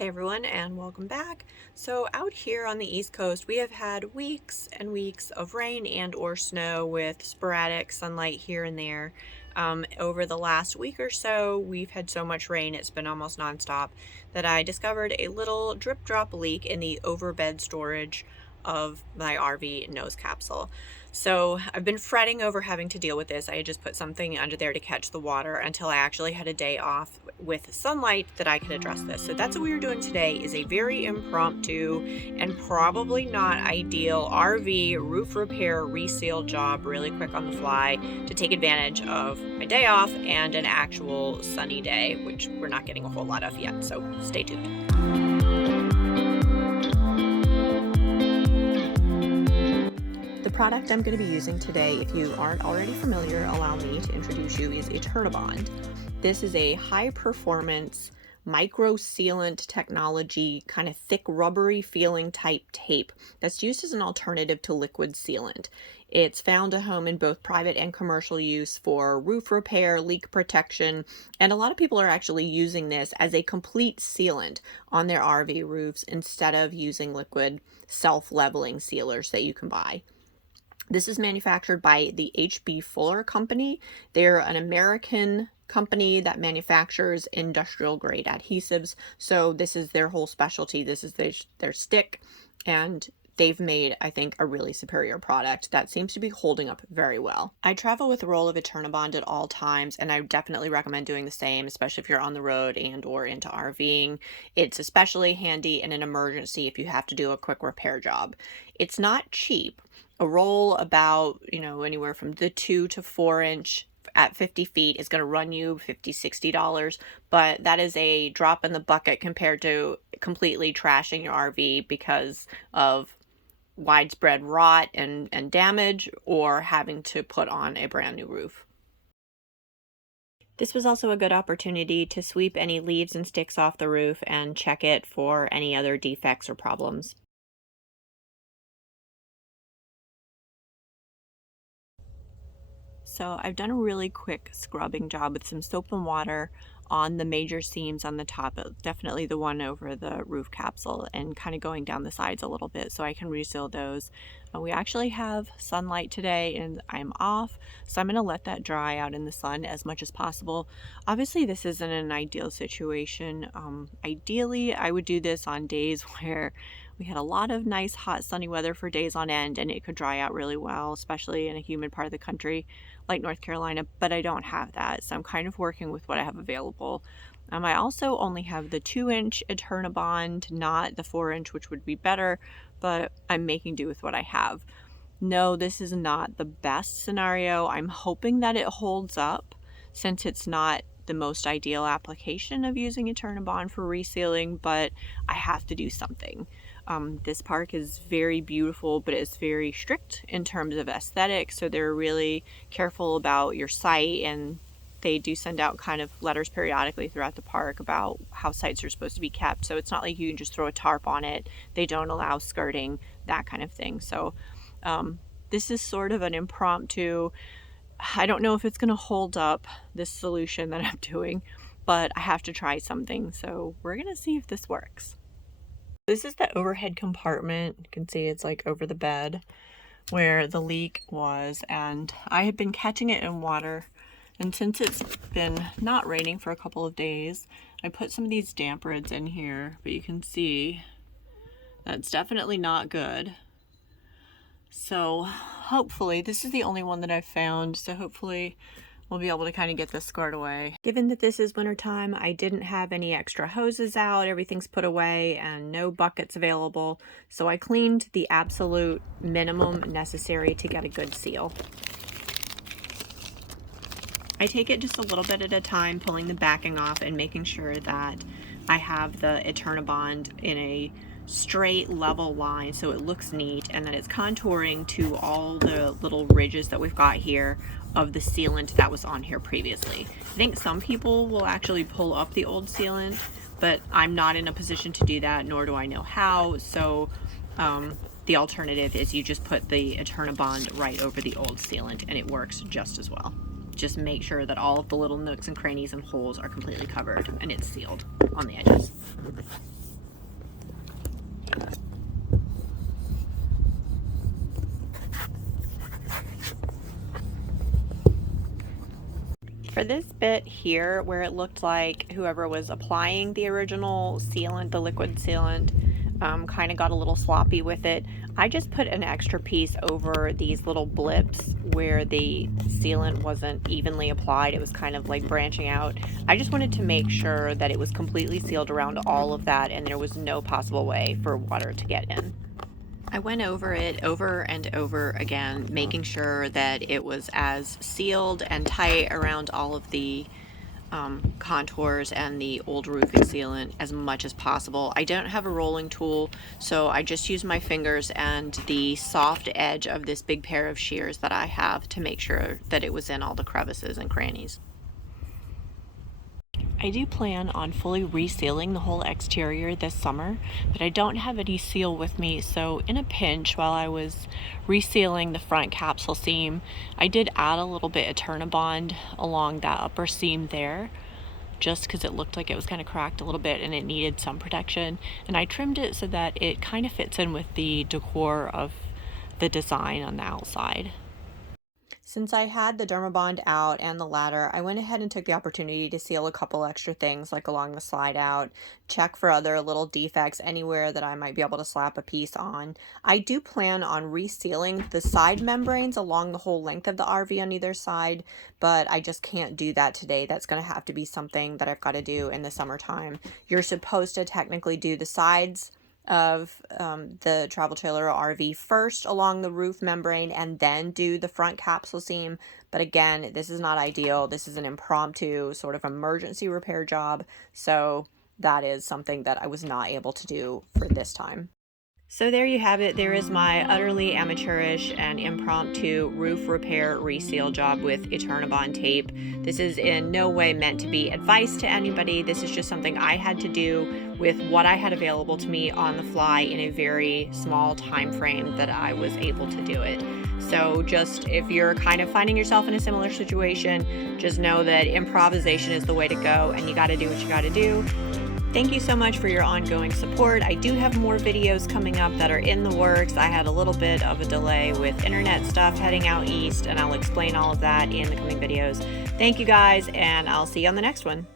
Hey everyone, and welcome back. So out here on the East Coast, we have had weeks and weeks of rain and or snow with sporadic sunlight here and there. Over the last week or so, we've had so much rain, it's been almost nonstop, that I discovered a little drip drop leak in the overbed storage of my RV nose capsule. So I've been fretting over having to deal with this. I had just put something under there to catch the water until I actually had a day off with sunlight that I could address this. So that's what we are doing today, is a very impromptu and probably not ideal RV roof repair reseal job, really quick on the fly, to take advantage of my day off and an actual sunny day, which we're not getting a whole lot of yet. So stay tuned. The product I'm going to be using today, if you aren't already familiar, allow me to introduce you, is Eternabond. This is a high-performance micro sealant technology, kind of thick rubbery feeling type tape that's used as an alternative to liquid sealant. It's found a home in both private and commercial use for roof repair, leak protection, and a lot of people are actually using this as a complete sealant on their RV roofs instead of using liquid self-leveling sealers that you can buy. This is manufactured by the H.B. Fuller Company. They're an American company that manufactures industrial grade adhesives. So this is their whole specialty. This is their stick, and they've made, I think, a really superior product that seems to be holding up very well. I travel with a roll of Eternabond at all times, and I definitely recommend doing the same, especially if you're on the road and or into RVing. It's especially handy in an emergency if you have to do a quick repair job. It's not cheap. A roll about, anywhere from the 2 to 4 inch at 50 feet is going to run you $50–$60, but that is a drop in the bucket compared to completely trashing your RV because of widespread rot and damage, or having to put on a brand new roof. This was also a good opportunity to sweep any leaves and sticks off the roof and check it for any other defects or problems. So I've done a really quick scrubbing job with some soap and water on the major seams on the top, definitely the one over the roof capsule, and kind of going down the sides a little bit so I can reseal those. We actually have sunlight today and I'm off, so I'm going to let that dry out in the sun as much as possible. Obviously this isn't an ideal situation. Ideally I would do this on days where we had a lot of nice hot sunny weather for days on end and it could dry out really well, especially in a humid part of the country like North Carolina, but I don't have that, so I'm kind of working with what I have available. I also only have the 2-inch Eternabond, not the 4-inch, which would be better, but I'm making do with what I have. No, this is not the best scenario. I'm hoping that it holds up, since it's not the most ideal application of using Eternabond for resealing, but I have to do something. This park is very beautiful, but it's very strict in terms of aesthetics, so they're really careful about your site, and they do send out kind of letters periodically throughout the park about how sites are supposed to be kept. So it's not like you can just throw a tarp on it. They don't allow skirting, that kind of thing. So this is sort of an impromptu. I don't know if it's going to hold up, this solution that I'm doing, but I have to try something. So we're going to see if this works. This is the overhead compartment. You can see it's like over the bed where the leak was, and I had been catching it in water, and since it's been not raining for a couple of days, I put some of these damp rids in here, but you can see that's definitely not good. So hopefully, this is the only one that I've found, so hopefully we'll be able to kind of get this squared away. Given that this is wintertime, I didn't have any extra hoses out, everything's put away, and no buckets available, so I cleaned the absolute minimum necessary to get a good seal. I take it just a little bit at a time, pulling the backing off and making sure that I have the Eternabond in a straight level line so it looks neat, and that it's contouring to all the little ridges that we've got here of the sealant that was on here previously. I think some people will actually pull up the old sealant, but I'm not in a position to do that, nor do I know how. So the alternative is you just put the Eternabond right over the old sealant and it works just as well. Just make sure that all of the little nooks and crannies and holes are completely covered and it's sealed on the edges. For this bit here, where it looked like whoever was applying the original sealant, the liquid sealant, kind of got a little sloppy with it, I just put an extra piece over these little blips where the sealant wasn't evenly applied. It was kind of like branching out. I just wanted to make sure that it was completely sealed around all of that and there was no possible way for water to get in. I went over it over and over again, making sure that it was as sealed and tight around all of the contours and the old roofing sealant as much as possible. I don't have a rolling tool, so I just use my fingers and the soft edge of this big pair of shears that I have to make sure that it was in all the crevices and crannies. I do plan on fully resealing the whole exterior this summer, but I don't have any seal with me, so in a pinch while I was resealing the front capsule seam, I did add a little bit of Eternabond along that upper seam there, just because it looked like it was kind of cracked a little bit and it needed some protection, and I trimmed it so that it kind of fits in with the decor of the design on the outside. Since I had the Dermabond out and the ladder, I went ahead and took the opportunity to seal a couple extra things like along the slide out, check for other little defects anywhere that I might be able to slap a piece on. I do plan on resealing the side membranes along the whole length of the RV on either side, but I just can't do that today. That's going to have to be something that I've got to do in the summertime. You're supposed to technically do the sides of the travel trailer or RV first along the roof membrane and then do the front capsule seam. But again, this is not ideal. This is an impromptu sort of emergency repair job. So that is something that I was not able to do for this time. So there you have it. There is my utterly amateurish and impromptu roof repair reseal job with Eternabond tape. This is in no way meant to be advice to anybody. This is just something I had to do with what I had available to me on the fly in a very small time frame that I was able to do it. So just if you're kind of finding yourself in a similar situation, just know that improvisation is the way to go and you got to do what you got to do. Thank you so much for your ongoing support. I do have more videos coming up that are in the works. I had a little bit of a delay with internet stuff heading out east, and I'll explain all of that in the coming videos. Thank you guys, and I'll see you on the next one.